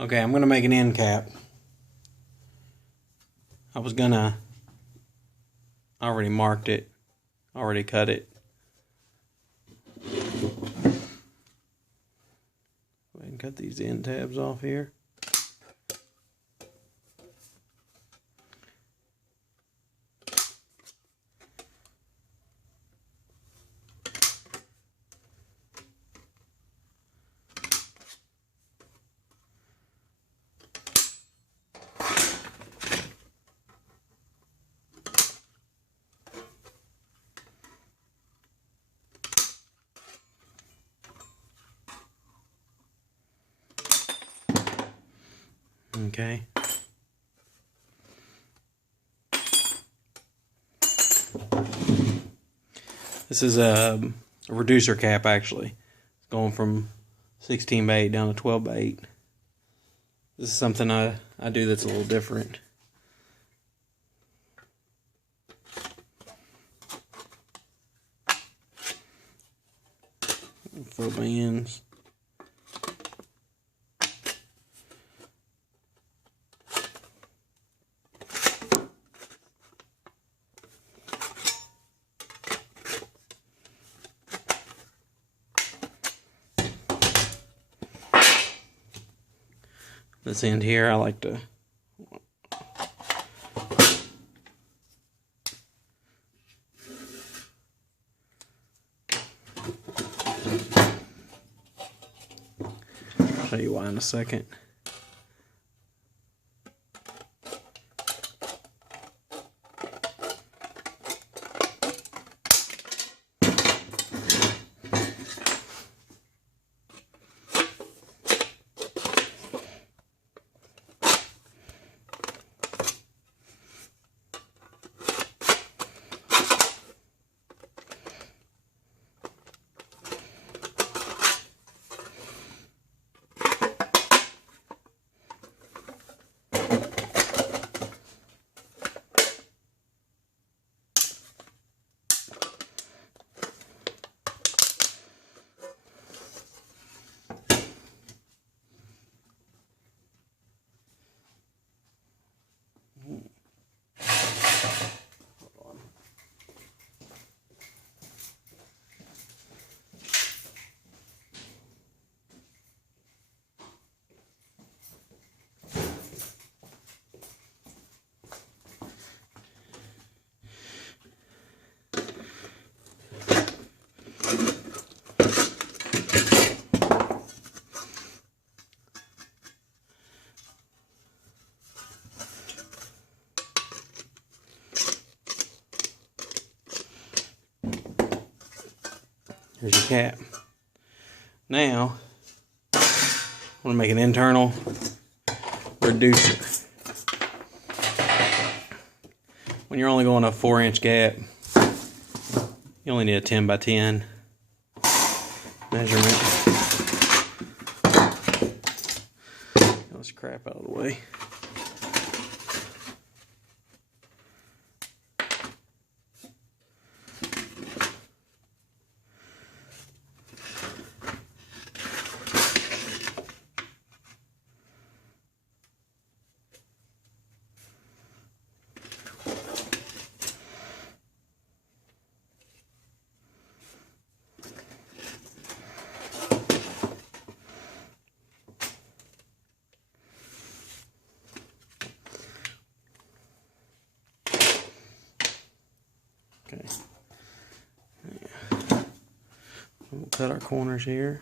Okay, I'm gonna make an end cap. I already marked it, already cut it. Go ahead and cut these end tabs off here. Okay. This is a reducer cap, actually. It's going from 16 by 8 down to 12 by 8. This is something I do that's a little different. Foot bands. This end here, I like to show you why in a second. Here's your cap. Now, I'm going to make an internal reducer. When you're only going a 4-inch gap, you only need a 10 by 10 measurement. Get this crap out of the way. Okay. Yeah. We'll cut our corners here.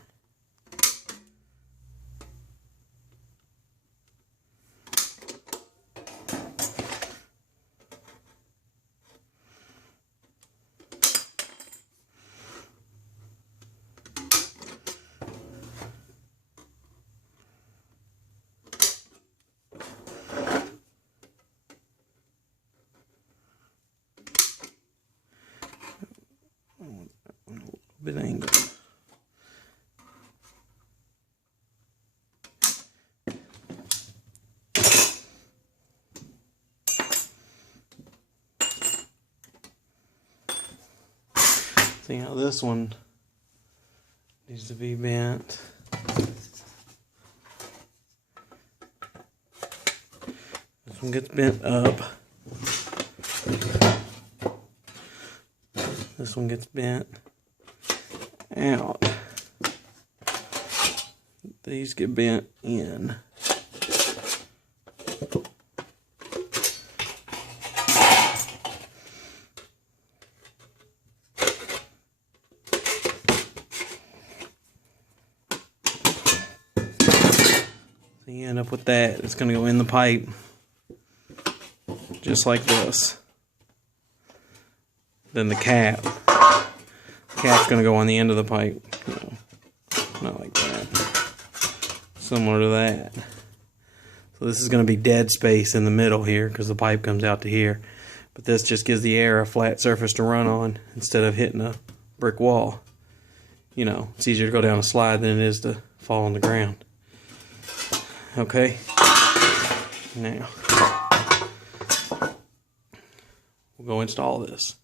A little bit angled. See how this one needs to be bent. This one gets bent up. This one gets bent out. These get bent in. So you end up with that. It's going to go in the pipe, just like this. Then the cap's going to go on the end of the pipe. No, not like that. Similar to that. So this is going to be dead space in the middle here because the pipe comes out to here. But this just gives the air a flat surface to run on instead of hitting a brick wall. You know, it's easier to go down a slide than it is to fall on the ground. Okay? Now, we'll go install this.